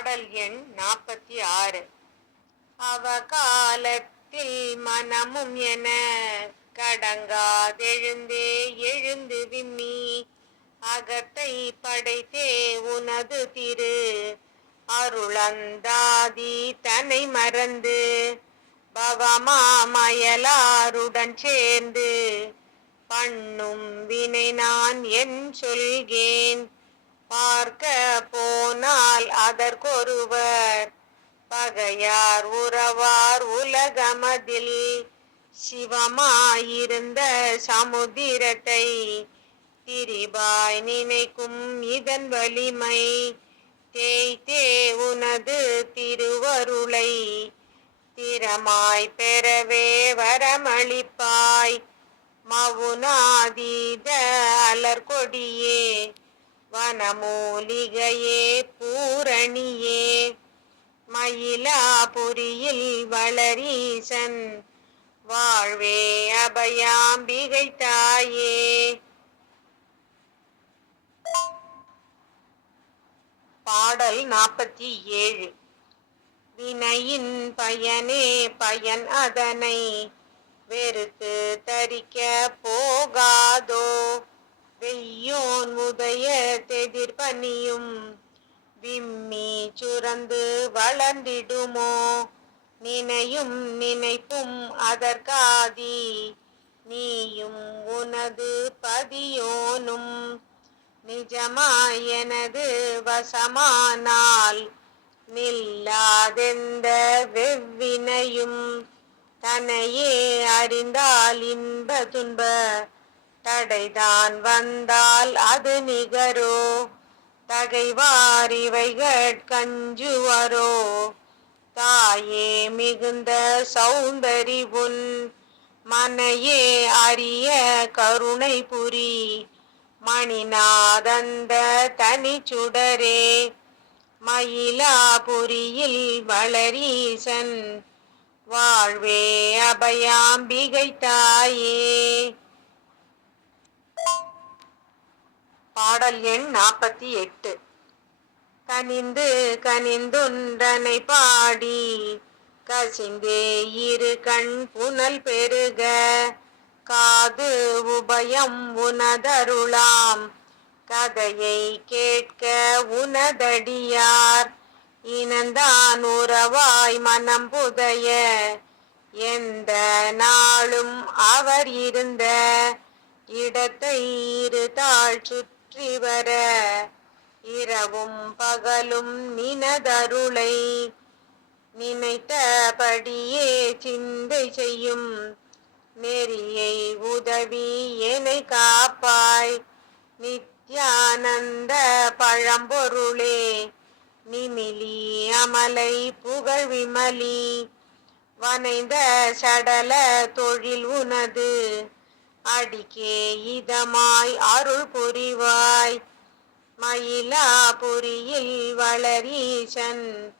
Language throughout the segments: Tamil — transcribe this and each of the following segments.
நாற்பத்தி ஆறு. அவகாலத்தில் மனமும் என கடங்காதெழுந்தே எழுந்து விம்மி அகத்தை படைத்தே உனது திரு அருளந்தாதி தன்னை மறந்து பவமாமயலாருடன் சேர்ந்து பண்ணும் வினை நான் என் சொல்கேன். பார்க்க போனால் அதற்கொருவர் பகையார் உறவார் உலகமதில். சிவமாயிருந்த சமுத்திரத்தை திரிபாய் நினைக்கும் இதன் வலிமை தேய்த்தே உனது திருவருளை. திறமாய் பெறவே வரமளிப்பாய். மவுனாதீத அலர்கொடியே வனமூலிகையே பூரணியே மயிலாபுரியில் வளரீசன் வாழ்வே அபயாம்பிகை தாயே. பாடல் நாற்பத்தி ஏழு. வினையின் பயனே பயன் அதனை வெறுத்து தரிக்க போகாதோ. வெய்யோன் உதய தெதிர்பனியும் விம்மி சுரந்து வளர்ந்திடுமோ? நினையும் நினைப்பும் அதற்காதி. நீயும் உனது பதியோனும். நிஜமாய் எனது வசமானால் நில்லாதெந்த வெவ்வினையும் தன்னையே அறிந்தால் இன்ப துன்ப தடைதான் வந்தால் அது நிகரோ? தகைவார் இவைகட் கஞ்சுவரோ? தாயே மிகுந்த சௌந்தரி உன் மனையே அரிய கருணை புரி. மணிநாதந்த தனி சுடரே மயிலாபுரியில் வளரீசன் வாழ்வே அபயாம்பிகை தாயே. பாடல் எண் நாற்பத்தி எட்டு. கனிந்து கனிந்துன்றனை பாடி கசிந்தே இரு கண் புனல் பெருக காது உபயம் உனதருளாம். கதையை கேட்க உனதடியார் இனந்தான் உறவாய் மனம் புதைய எந்த நாளும் அவர் இருந்த இடத்தை இரு தாழ் சுற்றி வர இரவும் பகலும் நினதருளை. நினைத்தபடியே சிந்தை செய்யும் நெறியை உதவி என்னை காப்பாய். நித்யானந்த பழம்பொருளே நிமிலி அமலை புகழ் விமலி. வனைந்த சடல தொழில் உனது அடிக்கே இதமாய் அருள் புரிவாய். மயிலாபுரியில் வளரீசன்.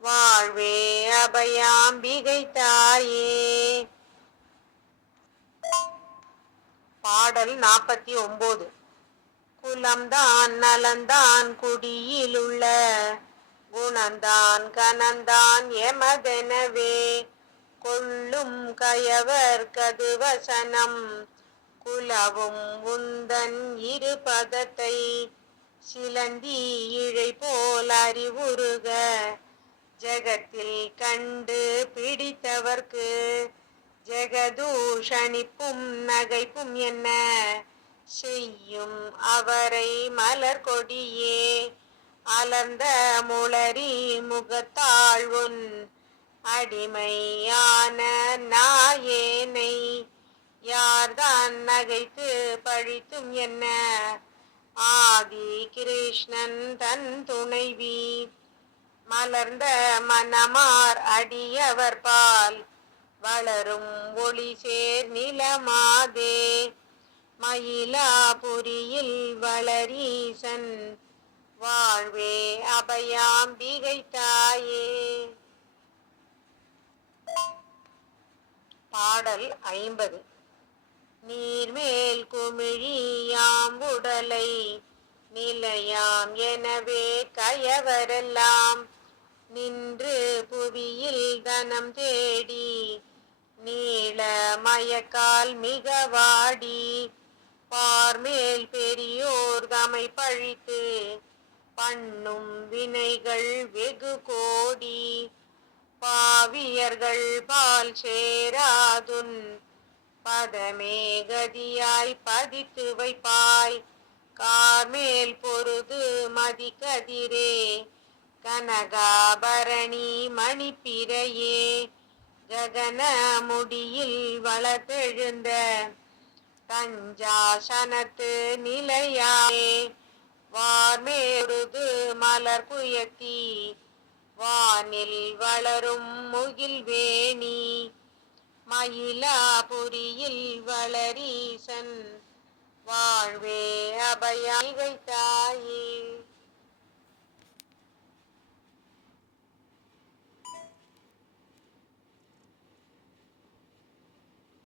வாழ்வே அபயாம்பிகை தாயே. பாடல் நாற்பத்தி ஒன்பது குலம்தான் நலந்தான் குடியிலுள்ள. குணந்தான் கனந்தான் எமதெனவே. கொள்ளும் கயவர் கதுவசனம். குலவும் உந்தன் இரு பதத்தை சிலந்தி இழை போல் அறிவுருக ஜகத்தில் கண்டு பிடித்தவர்க்கு ஜெகதூஷணிப்பும் நகைப்பும் என்ன? செய்யும் அவரை மலர் கொடியே அலர்ந்த முளரி முகத்தாழ்வுன் அடிமையான யார்தான் நகைத்து பழித்தும் என்ன? ஆதி கிருஷ்ணன் தன் துணைவி. மலர்ந்த மனமார் அடியவர் பால். வளரும் ஒளி சேர் நிலமாதே. மயிலாபுரியில் வளரீசன். வாழ்வே அபயாம்பிகை தாயே பாடல் ஐம்பது. நீர்மேல் குமிழியாம் உடலை நிலையாம் எனவே கயவரெல்லாம் நின்று புவியில் தனம் தேடி நீள மயக்கால் மிக வாடி பார்மேல் பெரியோர் தமை பழித்து பண்ணும் வினைகள் வெகு கோடி பாவியர்கள் பால் சேராதுன் பதமே கதியாய் பதித்து வைப்பாய். கார்மேல் பொருது மதிக்கதிரே கனகாபரணி மணிப்பிரையே ககன முடியில் வளர்த்தெழுந்த தஞ்சாசனத்து நிலையாயே. வார்மேருது மலர் குயத்தி வானில் வளரும் முகில் வேணி. மயிலாபுரியில் வளரீசன். வாழ்வே அபயாய் வைத்தாயே.